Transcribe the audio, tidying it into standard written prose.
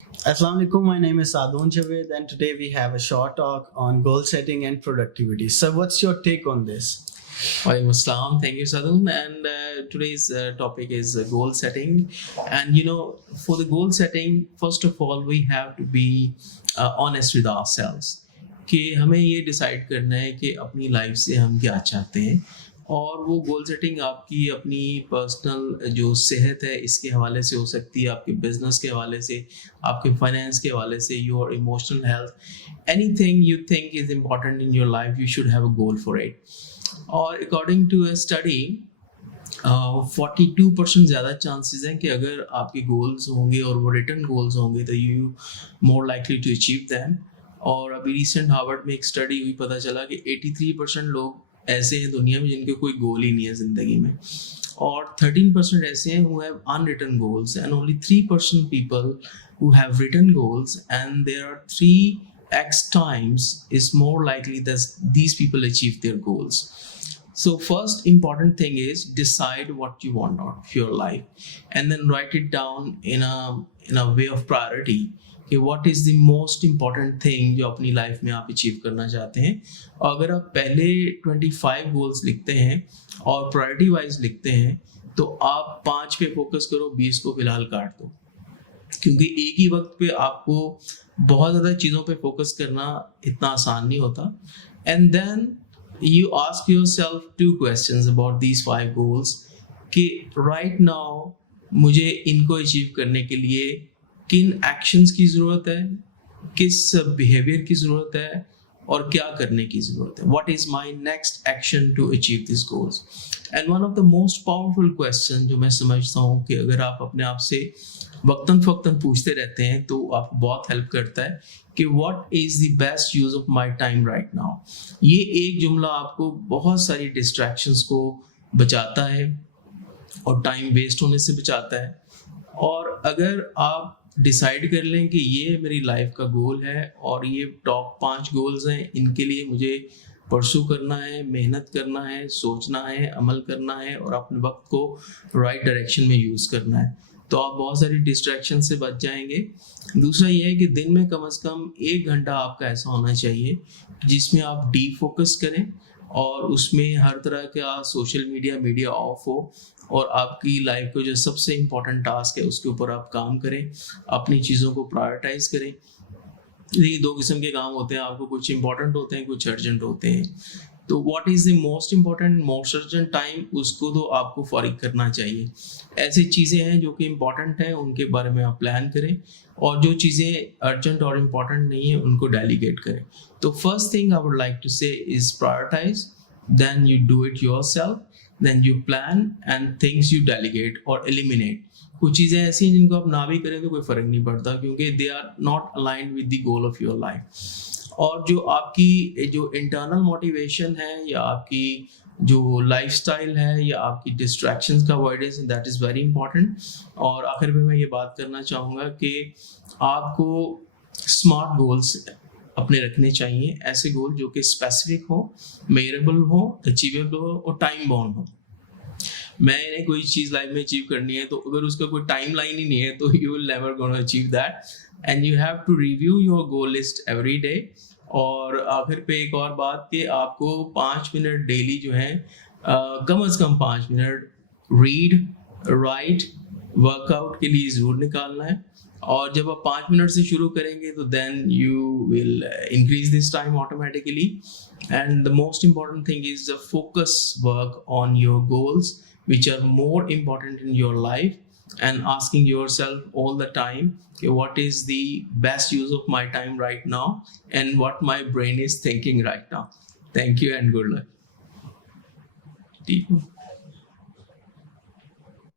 Assalamu alaikum. My name is Sadun Javed, and today we have a short talk on goal setting and productivity. So, what's your take on this? Walaikum Assalam. Thank you, Sadun. And today's topic is goal setting. And for the goal setting, first of all, we have to be honest with ourselves. कि हमें ये decide करना है कि अपनी life से हम क्या चाहते हैं, और वो गोल सेटिंग आपकी अपनी पर्सनल जो सेहत है इसके हवाले से हो सकती है, आपके बिजनेस के हवाले से, आपके फाइनेंस के हवाले से, your emotional health, anything you think is important in your life, you should have a goal for it. और अकॉर्डिंग टू अ स्टडी 42% ज़्यादा चांसेस हैं कि अगर आपके गोल्स होंगे और वो रिटर्न गोल्स होंगे तो you more likely to achieve them. और अभी रिसेंट हार्वर्ड में एक स्टडी हुई, पता चला कि 83% लोग ऐसे हैं दुनिया में जिनके कोई गोल ही नहीं है ज़िंदगी में, और 13% ऐसे हैं who have unwritten goals, and only 3% people who have written goals, and there are 3x times is more likely that these people achieve their goals. So first important thing is decide what you want out of your life, and then write it down in a way of priority कि what is the most important thing जो अपनी life में आप achieve करना चाहते हैं. और अगर आप पहले 25 गोल्स लिखते हैं और प्रायोरिटी वाइज लिखते हैं तो आप 5 पे फोकस करो, 20 को फिलहाल काट दो, क्योंकि एक ही वक्त पे आपको बहुत ज़्यादा चीज़ों पे फोकस करना इतना आसान नहीं होता. And then you ask yourself 2 questions about these 5 goals कि right now मुझे इनको अचीव करने के लिए किन एक्शंस की ज़रूरत है, किस बिहेवियर की ज़रूरत है, और क्या करने की ज़रूरत है. What is my next action to achieve these goals? And one of the most powerful question जो मैं समझता हूँ कि अगर आप अपने आप से वक्तन फ़क्तन पूछते रहते हैं तो आपको बहुत हेल्प करता है कि what is the best use of my time right now. ये एक जुमला आपको बहुत सारी डिस्ट्रैक्शंस को बचाता है और टाइम वेस्ट होने से बचाता है. और अगर आप डिसाइड कर लें कि ये मेरी लाइफ का गोल है और ये टॉप 5 गोल्स हैं, इनके लिए मुझे परसू करना है, मेहनत करना है, सोचना है, अमल करना है और अपने वक्त को राइट डायरेक्शन में यूज़ करना है, तो आप बहुत सारी डिस्ट्रैक्शन से बच जाएंगे. दूसरा ये है कि दिन में कम से कम 1 घंटा आपका ऐसा होना चाहिए जिसमें आप डीप फोकस करें और उसमें हर तरह का सोशल मीडिया ऑफ हो, और आपकी लाइफ को जो सबसे इम्पोर्टेंट टास्क है उसके ऊपर आप काम करें, अपनी चीज़ों को प्रायोरिटाइज करें. ये 2 किस्म के काम होते हैं, आपको कुछ इंपॉर्टेंट होते हैं, कुछ अर्जेंट होते हैं. तो what is the most important, most urgent time, उसको तो आपको फॉरिग करना चाहिए. ऐसी चीज़ें हैं जो कि इम्पॉर्टेंट हैं, उनके बारे में आप प्लान करें, और जो चीज़ें अर्जेंट और इम्पॉर्टेंट नहीं है उनको डेलीगेट करें. तो first thing I would like to say is prioritize, then you do it yourself, then you plan, and things you delegate और एलिमिनेट. कुछ चीज़ें ऐसी हैं जिनको आप ना भी करें तो कोई फ़र्क नहीं पड़ता, क्योंकि they are not aligned with the goal of your life. और जो आपकी जो इंटरनल मोटिवेशन है या आपकी जो लाइफस्टाइल है या आपकी डिस्ट्रैक्शंस का avoidance, that is very important. और आखिर में मैं ये बात करना चाहूँगा कि आपको स्मार्ट गोल्स अपने रखने चाहिए, ऐसे गोल जो कि स्पेसिफिक हो, मेजरेबल हो, अचीवेबल हो और टाइम बाउंड हो. मैंने कोई चीज़ लाइफ में अचीव करनी है तो अगर उसका कोई टाइम लाइन ही नहीं है तो you will never gonna achieve that, and you have to review your goal list every day. और आखिर पे एक और बात कि आपको 5 मिनट डेली जो है कम से कम 5 मिनट रीड, राइट, वर्कआउट के लिए ज़रूर निकालना है. और जब आप 5 मिनट से शुरू करेंगे तो then you will increase this time automatically. And the most important thing is the focus work on your goals which are more important in your life, and asking yourself all the time, okay, what is the best use of my time right now and what my brain is thinking right now. Thank you and good luck.